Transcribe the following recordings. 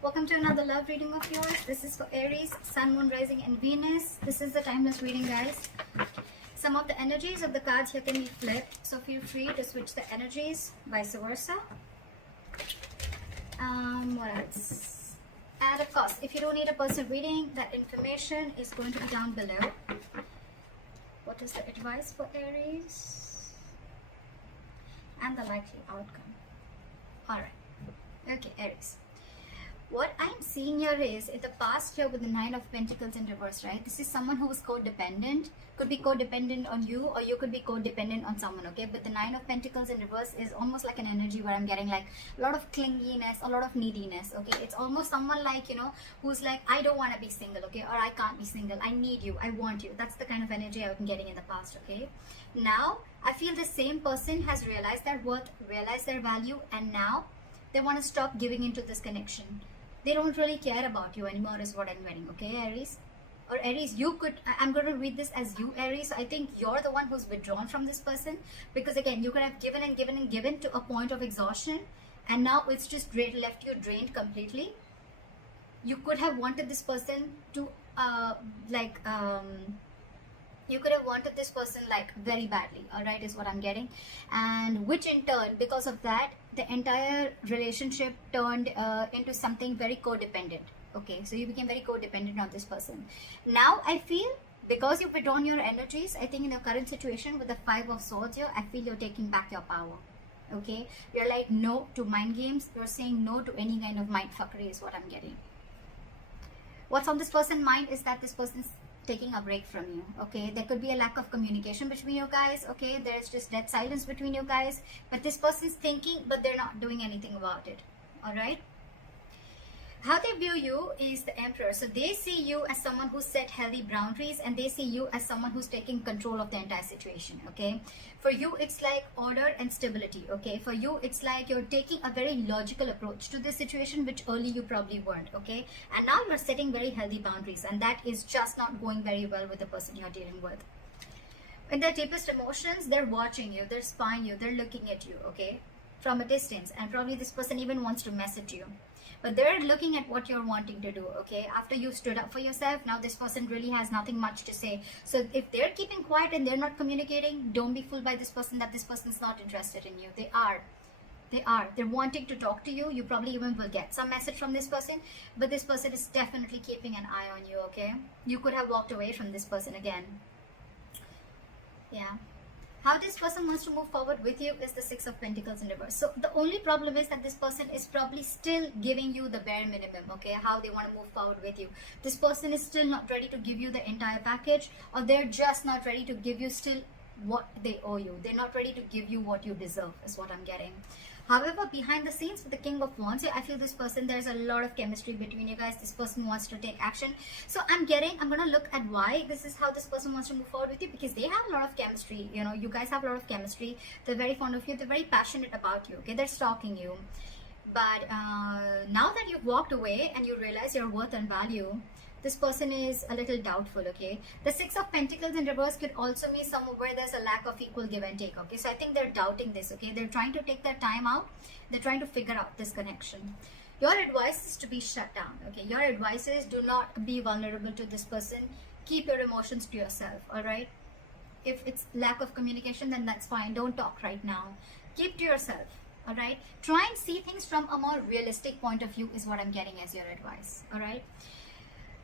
Welcome to another love reading of yours. This is for Aries, Sun, Moon, Rising, and Venus. This is the timeless reading, guys. Some of the energies of the cards here can be flipped, so feel free to switch the energies, vice versa. What else? And of course, if you don't need a personal reading, that information is going to be down below. What is the advice for Aries? And the likely outcome. Alright. Okay, Aries. What I'm seeing here is, in the past here with the Nine of Pentacles in reverse, right? This is someone who is codependent. Could be codependent on you, or you could be codependent on someone, okay? But the Nine of Pentacles in reverse is almost like an energy where I'm getting like a lot of clinginess, a lot of neediness, okay? It's almost someone like, you know, who's like, I don't want to be single, okay? Or I can't be single. I need you. I want you. That's the kind of energy I've been getting in the past, okay? Now, I feel the same person has realized their worth, realized their value, and now they want to stop giving into this connection. They don't really care about you anymore is what I'm getting, okay, Aries? Or Aries, you could, I'm going to read this as you, Aries. So I think you're the one who's withdrawn from this person, because again, you could have given and given and given to a point of exhaustion, and now it's just left you drained completely. You could have wanted this person to, you could have wanted this person like very badly, all right, is what I'm getting. And which in turn, because of that, the entire relationship turned into something very codependent, okay? So you became very codependent on this person. Now I feel, because you've withdrawn your energies, I think in the current situation with the Five of Swords here, I feel you're taking back your power, okay? You're like no to mind games. You're saying no to any kind of mind fuckery is what I'm getting. What's on this person's mind is that this person's taking a break from you, okay? There could be a lack of communication between you guys, okay? There's just dead silence between you guys, but this person's thinking, but they're not doing anything about it, all right? How they view you is the Emperor. So they see you as someone who set healthy boundaries, and they see you as someone who's taking control of the entire situation, okay? For you, it's like order and stability, okay? For you, it's like you're taking a very logical approach to this situation, which early you probably weren't, okay? And now you're setting very healthy boundaries, and that is just not going very well with the person you're dealing with. In their deepest emotions, they're watching you, they're spying you, they're looking at you, okay? From a distance, and probably this person even wants to message you. But they're looking at what you're wanting to do, okay? After you stood up for yourself, now this person really has nothing much to say. So if they're keeping quiet and they're not communicating, don't be fooled by this person that this person's not interested in you. They are. They are. They're wanting to talk to you. You probably even will get some message from this person. But this person is definitely keeping an eye on you, okay? You could have walked away from this person again. Yeah. How this person wants to move forward with you is the Six of Pentacles in reverse. So the only problem is that this person is probably still giving you the bare minimum, okay? How they want to move forward with you. This person is still not ready to give you the entire package, or they're just not ready to give you still what they owe you. They're not ready to give you what you deserve is what I'm getting. However, behind the scenes with the King of Wands, I feel this person, there's a lot of chemistry between you guys. This person wants to take action. So I'm going to look at why this is how this person wants to move forward with you, because they have a lot of chemistry. You know, you guys have a lot of chemistry. They're very fond of you. They're very passionate about you, okay? They're stalking you. But now that you've walked away and you realize your worth and value, this person is a little doubtful, okay? The Six of Pentacles in reverse could also mean somewhere where there's a lack of equal give and take, okay? So I think they're doubting this, okay? They're trying to take their time out. They're trying to figure out this connection. Your advice is to be shut down, okay? Your advice is do not be vulnerable to this person. Keep your emotions to yourself, all right? If it's lack of communication, then that's fine. Don't talk right now. Keep to yourself, all right? Try and see things from a more realistic point of view is what I'm getting as your advice, all right?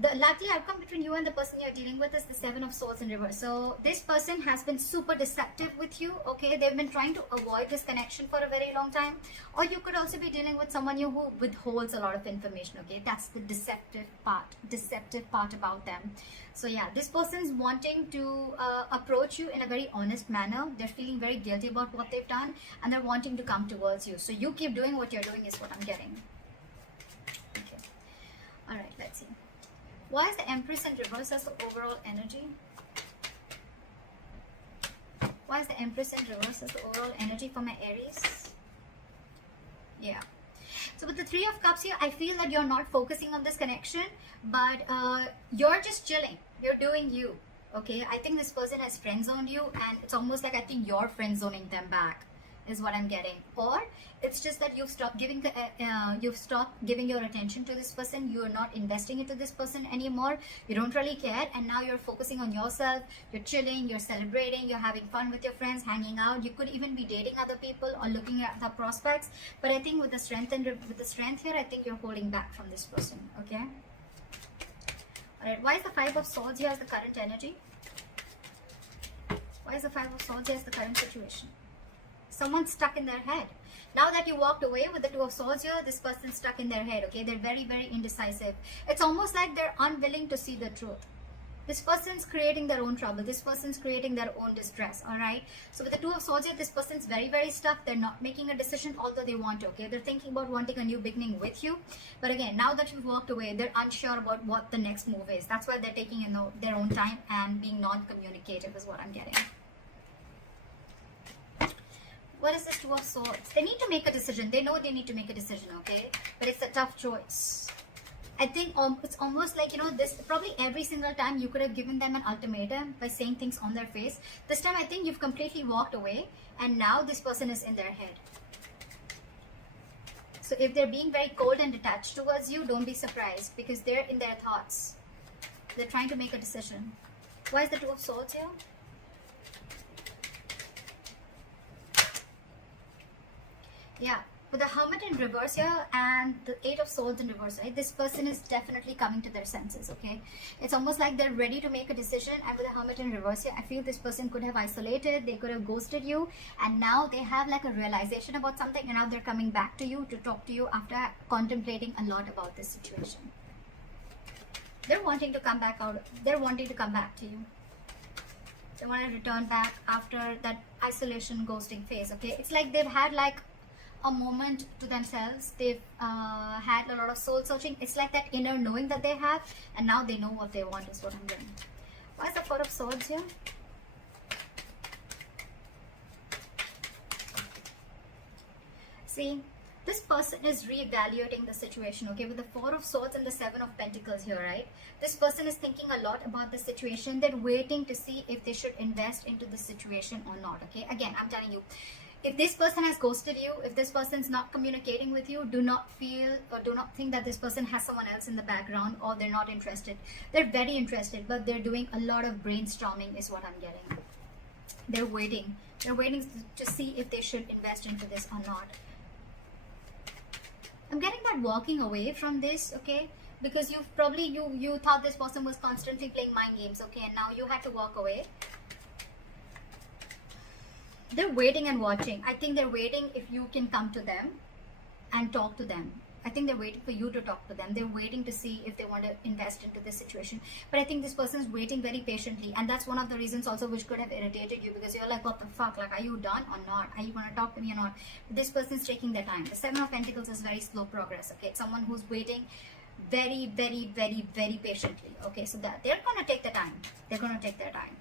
The likely outcome between you and the person you're dealing with is the Seven of Swords in reverse. So this person has been super deceptive with you, okay? They've been trying to avoid this connection for a very long time. Or you could also be dealing with someone who withholds a lot of information, okay? That's the deceptive part about them. So yeah, this person's wanting to approach you in a very honest manner. They're feeling very guilty about what they've done, and they're wanting to come towards you. So you keep doing what you're doing is what I'm getting. Okay. All right, let's see. Why is the Empress in reverse as the overall energy? Why is the Empress in reverse as the overall energy for my Aries? Yeah. So with the Three of Cups here, I feel that you're not focusing on this connection, but you're just chilling. You're doing you, okay? I think this person has friend zoned you, and it's almost like I think you're friend zoning them back is what I'm getting. Or it's just that you've stopped giving your attention to this person. You're not investing into this person anymore. You don't really care, and now you're focusing on yourself. You're chilling, you're celebrating, you're having fun with your friends, hanging out. You could even be dating other people or looking at the prospects. But I think with the strength here, I think you're holding back from this person. Okay. All right. Why is the Five of Swords here as the current energy? Why is the Five of Swords here as the current situation? Someone's stuck in their head. Now that you walked away with the Two of Swords here, this person's stuck in their head, okay? They're very, very indecisive. It's almost like they're unwilling to see the truth. This person's creating their own trouble. This person's creating their own distress, all right? So with the Two of Swords here, this person's very, very stuck. They're not making a decision, although they want to, okay? They're thinking about wanting a new beginning with you. But again, now that you've walked away, they're unsure about what the next move is. That's why they're taking their own time and being non-communicative is what I'm getting. What is this Two of Swords? They need to make a decision. They know they need to make a decision, okay? But it's a tough choice. I think it's almost like, this probably every single time you could have given them an ultimatum by saying things on their face. This time I think you've completely walked away, and now this person is in their head. So if they're being very cold and detached towards you, don't be surprised, because they're in their thoughts. They're trying to make a decision. Why is the Two of Swords here? Yeah, with the Hermit in reverse here and the Eight of Swords in reverse, right? This person is definitely coming to their senses, okay? It's almost like they're ready to make a decision, and with the Hermit in reverse here, I feel this person could have isolated, they could have ghosted you, and now they have like a realization about something, and now they're coming back to you to talk to you after contemplating a lot about this situation. They're wanting to come back out, they're wanting to come back to you. They want to return back after that isolation ghosting phase, okay? It's like they've had like a moment to themselves. They've had a lot of soul searching. It's like that inner knowing that they have, and now they know what they want is what I'm getting. Why is the Four of Swords here? See, this person is reevaluating the situation, okay? With the Four of Swords and the Seven of Pentacles here, right? This person is thinking a lot about the situation. They're waiting to see if they should invest into the situation or not, okay? Again, I'm telling you, if this person has ghosted you, if this person's not communicating with you, do not feel or do not think that this person has someone else in the background or they're not interested. They're very interested, but they're doing a lot of brainstorming is what I'm getting. They're waiting. They're waiting to see if they should invest into this or not. I'm getting that walking away from this, okay? Because you've probably, you thought this person was constantly playing mind games, okay? And now you had to walk away. They're waiting and watching. I think they're waiting if you can come to them and talk to them. I think they're waiting for you to talk to them. They're waiting to see if they want to invest into this situation. But I think this person is waiting very patiently. And that's one of the reasons also which could have irritated you, because you're like, what the fuck? Like, are you done or not? Are you going to talk to me or not? This person's taking their time. The Seven of Pentacles is very slow progress. Okay, it's someone who's waiting very, very, very, very patiently. Okay, so that they're going to take their time. They're going to take their time.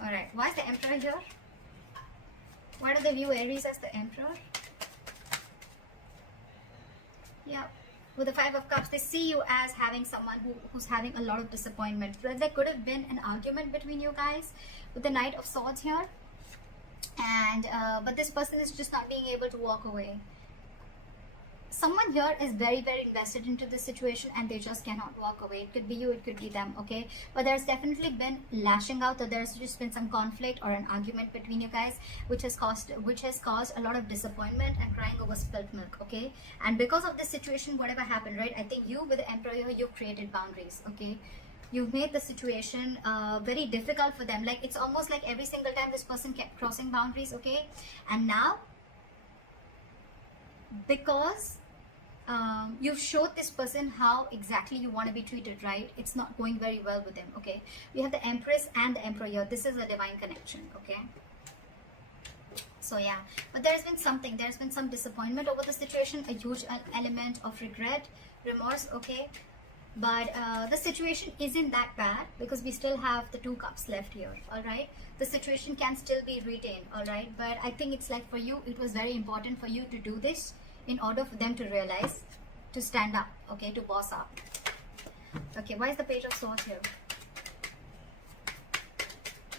All right. Why is the Emperor here? Why do they view Aries as the Emperor? Yeah, with the Five of Cups, they see you as having someone who's having a lot of disappointment. There could have been an argument between you guys with the Knight of Swords here. And but this person is just not being able to walk away. Someone here is very, very invested into this situation and they just cannot walk away. It could be you, it could be them, okay? But there's definitely been lashing out, or there's just been some conflict or an argument between you guys, which has caused a lot of disappointment and crying over spilt milk, okay? And because of this situation, whatever happened, right? I think you with the Emperor here, you've created boundaries, okay? You've made the situation very difficult for them. Like, it's almost like every single time this person kept crossing boundaries, okay? And now, because you've showed this person how exactly you want to be treated, right? It's not going very well with them, okay? We have the Empress and the Emperor here. This is a divine connection, okay? So yeah, but there's been some disappointment over the situation, a huge element of regret, remorse, okay? But the situation isn't that bad because we still have the Two Cups left here, all right? The situation can still be retained, all right? But I think it's like for you, it was very important for you to do this in order for them to realize, to stand up, okay, to boss up. Okay, why is the Page of Swords here?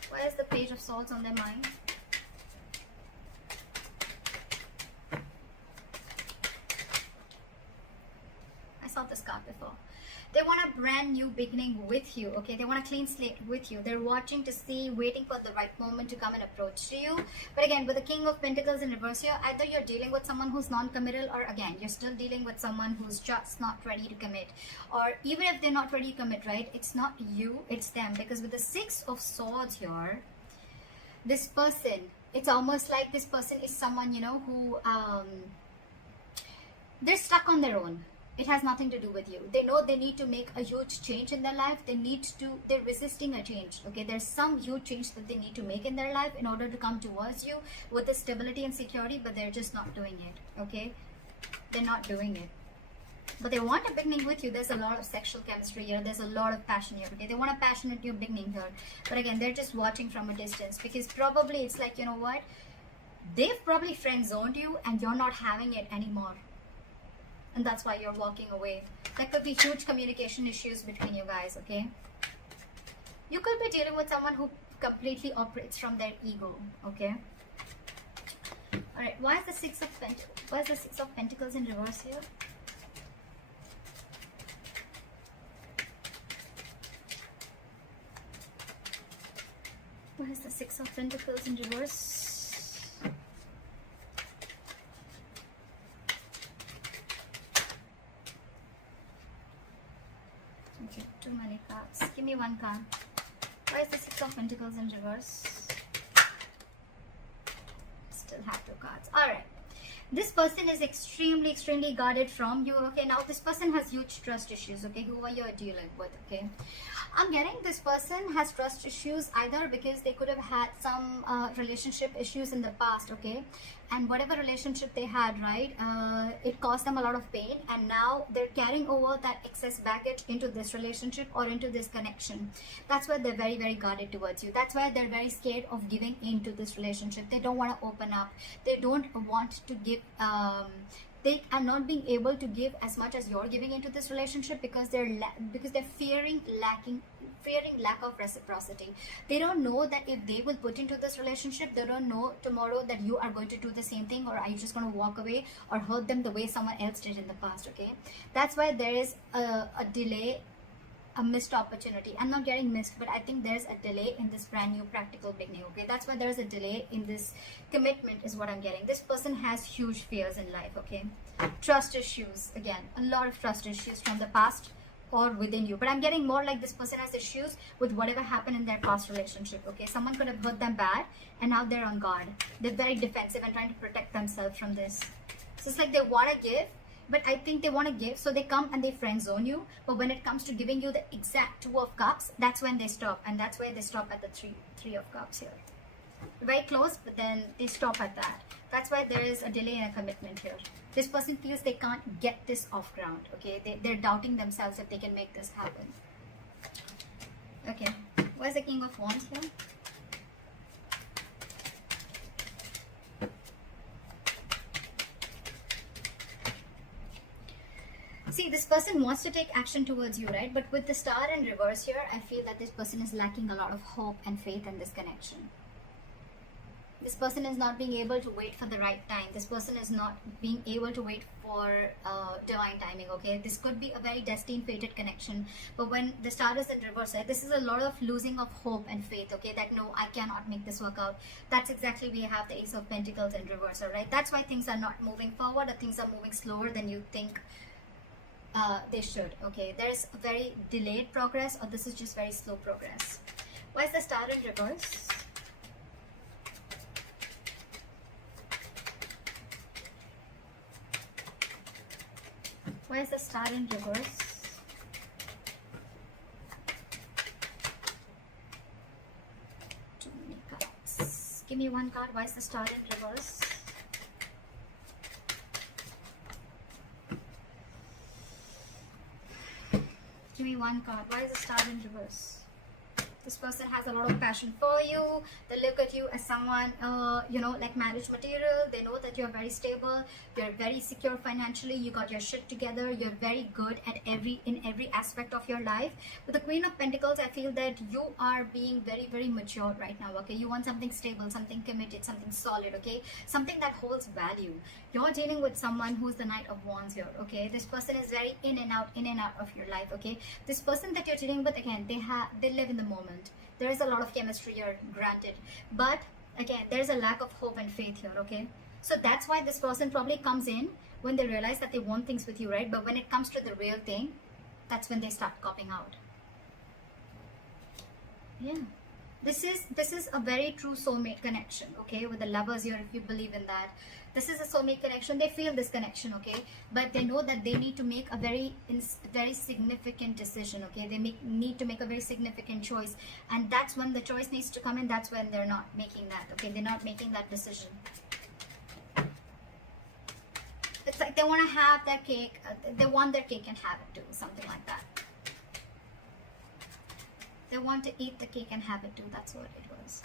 Why is the Page of Swords on their mind? saw this card before. They want a brand new beginning with you, okay? They want a clean slate with you. They're watching to see, waiting for the right moment to come and approach to you. But again, with the King of Pentacles in reverse here, either you're dealing with someone who's non-committal, or again, you're still dealing with someone who's just not ready to commit. Or even if they're not ready to commit, right? It's not you, it's them. Because with the Six of Swords here, this person, it's almost like this person is someone, you know, who they're stuck on their own. It has nothing to do with you. They know they need to make a huge change in their life. They're resisting a change, okay? There's some huge change that they need to make in their life in order to come towards you with the stability and security, but they're just not doing it, okay? They're not doing it. But they want a beginning with you. There's a lot of sexual chemistry here. There's a lot of passion here, okay? They want a passionate new beginning here. But again, they're just watching from a distance, because probably it's like, you know what? They've probably friend-zoned you and you're not having it anymore. And that's why you're walking away. There could be huge communication issues between you guys, okay? You could be dealing with someone who completely operates from their ego, okay? Alright, why is the Six of Pentacles in reverse here? Why is the Six of Pentacles in reverse? Okay, too many cards. Give me one card. Why is the Six of Pentacles in reverse? Still have two cards. Alright. This person is extremely guarded from you. Okay, now this person has huge trust issues. Okay, who are you dealing with? Okay, I'm getting this person has trust issues either because they could have had some relationship issues in the past. Okay, and whatever relationship they had, right, it caused them a lot of pain, and now they're carrying over that excess baggage into this relationship or into this connection. That's why they're very guarded towards you. That's why they're very scared of giving into this relationship. They don't want to open up. They don't want to give. They are not being able to give as much as you're giving into this relationship because they're fearing lack of reciprocity. They don't know that if they will put into this relationship, they don't know tomorrow that you are going to do the same thing, or are you just going to walk away or hurt them the way someone else did in the past. Okay, that's why there is a delay, a missed opportunity. I'm not getting missed, but I think there's a delay in this brand new practical beginning. Okay, that's why there's a delay in this commitment is what I'm getting. This person has huge fears in life. Okay, trust issues, again, a lot of trust issues from the past or within you, but I'm getting more like this person has issues with whatever happened in their past relationship. Okay, someone could have hurt them bad and now they're on guard. They're very defensive and trying to protect themselves from this. So it's like they want to give, but I think they want to give, so they come and they friend zone you. But when it comes to giving you the exact Two of Cups, that's when they stop, and that's where they stop at the three of Cups here. Very close, but then they stop at that. That's why there is a delay in a commitment here. This person feels they can't get this off ground. Okay, they're doubting themselves if they can make this happen. Okay, where's the King of Wands here? See, this person wants to take action towards you, right? But with the Star in reverse here, I feel that this person is lacking a lot of hope and faith in this connection. This person is not being able to wait for the right time. This person is not being able to wait for divine timing, okay? This could be a very destined, fated connection. But when the Star is in reverse, right, this is a lot of losing of hope and faith, okay? That, no, I cannot make this work out. That's exactly we have the Ace of Pentacles in reverse, all right? That's why things are not moving forward, or things are moving slower than you think they should. Okay, there's a very delayed progress, or this is just very slow progress. Why is the Star in reverse? Why is the Star in reverse? Too many cards. Give me one card. Why is the Star in reverse? Give me one card. Why is the Star in reverse? The This person has a lot of passion for you. They look at you as someone, like marriage material. They know that you're very stable, you're very secure financially, you got your shit together, you're very good at in every aspect of your life. With the Queen of Pentacles, I feel that you are being very, very mature right now, okay? You want something stable, something committed, something solid, okay? Something that holds value. You're dealing with someone who's the Knight of Wands here, okay? This person is very in and out of your life, okay? This person that you're dealing with, again, they live in the moment. There is a lot of chemistry here, granted, but again, there's a lack of hope and faith here, okay? So that's why this person probably comes in when they realize that they want things with you, right? But when it comes to the real thing, that's when they start copping out. Yeah, this is a very true soulmate connection, okay? With the lovers here, if you believe in that, this is a soulmate connection. They feel this connection, okay? But they know that they need to make a very significant decision, okay? They need to make a very significant choice, and that's when the choice needs to come in. That's when they're not making that, okay? They're not making that decision. It's like they want to have their cake, they want their cake and have it too, something like that. They want to eat the cake and have it too, that's what it was.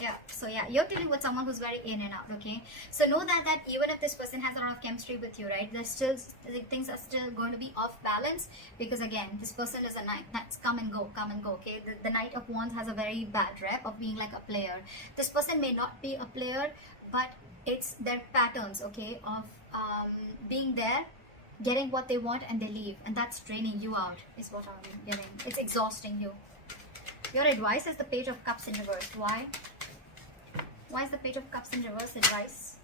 Yeah, so yeah, you're dealing with someone who's very in and out, okay? So know that even if this person has a lot of chemistry with you, right, there's still, things are still going to be off balance, because again, this person is a knight. That's come and go, okay? The Knight of Wands has a very bad rep of being like a player. This person may not be a player, but it's their patterns, okay, of being there, getting what they want, and they leave, and that's draining you out, is what I'm getting. It's exhausting you. Your advice is the Page of Cups in reverse. Why is the Page of Cups in reverse advice?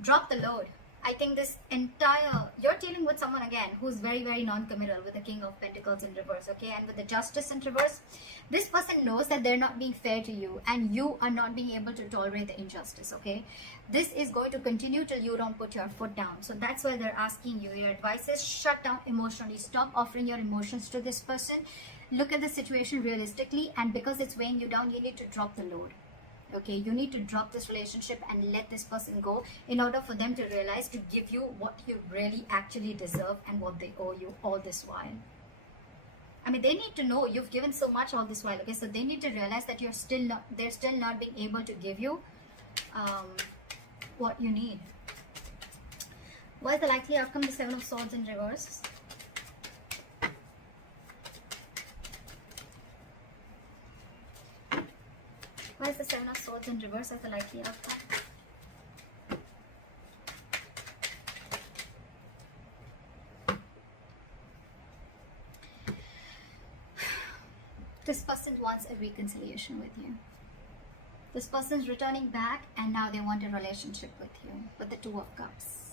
Drop the load. I think you're dealing with someone again who's very, very non-committal, with the King of Pentacles in reverse, okay? And with the Justice in reverse, this person knows that they're not being fair to you, and you are not being able to tolerate the injustice, okay? This is going to continue till you don't put your foot down. So that's why they're asking you. Your advice is shut down emotionally. Stop offering your emotions to this person. Look at the situation realistically, and because it's weighing you down, you need to drop the load. Okay, you need to drop this relationship and let this person go, in order for them to realize to give you what you really actually deserve and what they owe you all this while. I mean, they need to know you've given so much all this while, okay? So they need to realize that they're still not being able to give you what you need. What is the likely outcome? The Seven of Swords in reverse. What is the Seven of Swords in reverse as the likely outcome? This person wants a reconciliation with you. This person's returning back, and now they want a relationship with you, with the Two of Cups.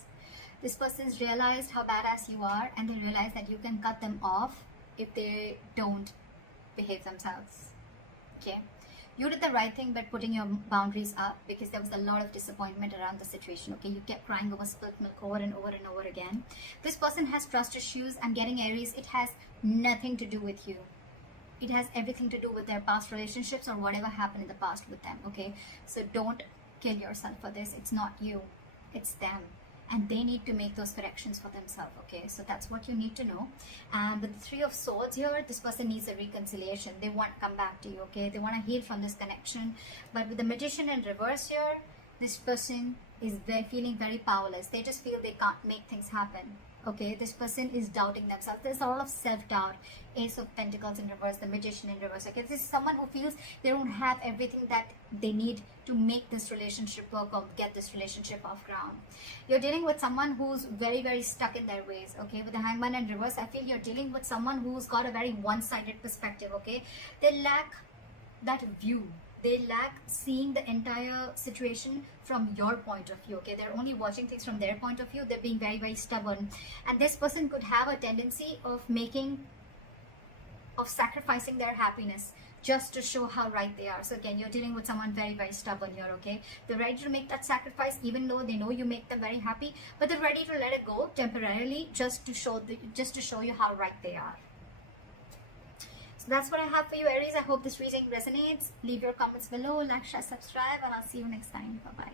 This person's realized how badass you are, and they realize that you can cut them off if they don't behave themselves. Okay? You did the right thing by putting your boundaries up, because there was a lot of disappointment around the situation, okay? You kept crying over spilt milk over and over and over again. This person has trust issues. I'm getting Aries. It has nothing to do with you. It has everything to do with their past relationships or whatever happened in the past with them, okay? So don't kill yourself for this. It's not you. It's them. And they need to make those corrections for themselves, okay? So that's what you need to know. And with the Three of Swords here, this person needs a reconciliation. They want to come back to you, okay? They want to heal from this connection. But with the Magician in reverse here, this person is feeling very powerless. They just feel they can't make things happen, okay? This person is doubting themselves. There's a lot of self-doubt. Ace of Pentacles in reverse, the Magician in reverse, okay? This is someone who feels they don't have everything that they need to make this relationship work or get this relationship off ground. You're dealing with someone who's very, very stuck in their ways, okay? With the Hangman in reverse, I feel you're dealing with someone who's got a very one-sided perspective, okay? They lack that view. They lack seeing the entire situation from your point of view, okay? They're only watching things from their point of view. They're being very, very stubborn. And this person could have a tendency of sacrificing their happiness just to show how right they are. So again, you're dealing with someone very, very stubborn here, okay? They're ready to make that sacrifice even though they know you make them very happy, but they're ready to let it go temporarily just to show you how right they are. So that's what I have for you, Aries. I hope this reading resonates. Leave your comments below, like, share, subscribe, and I'll see you next time. Bye-bye.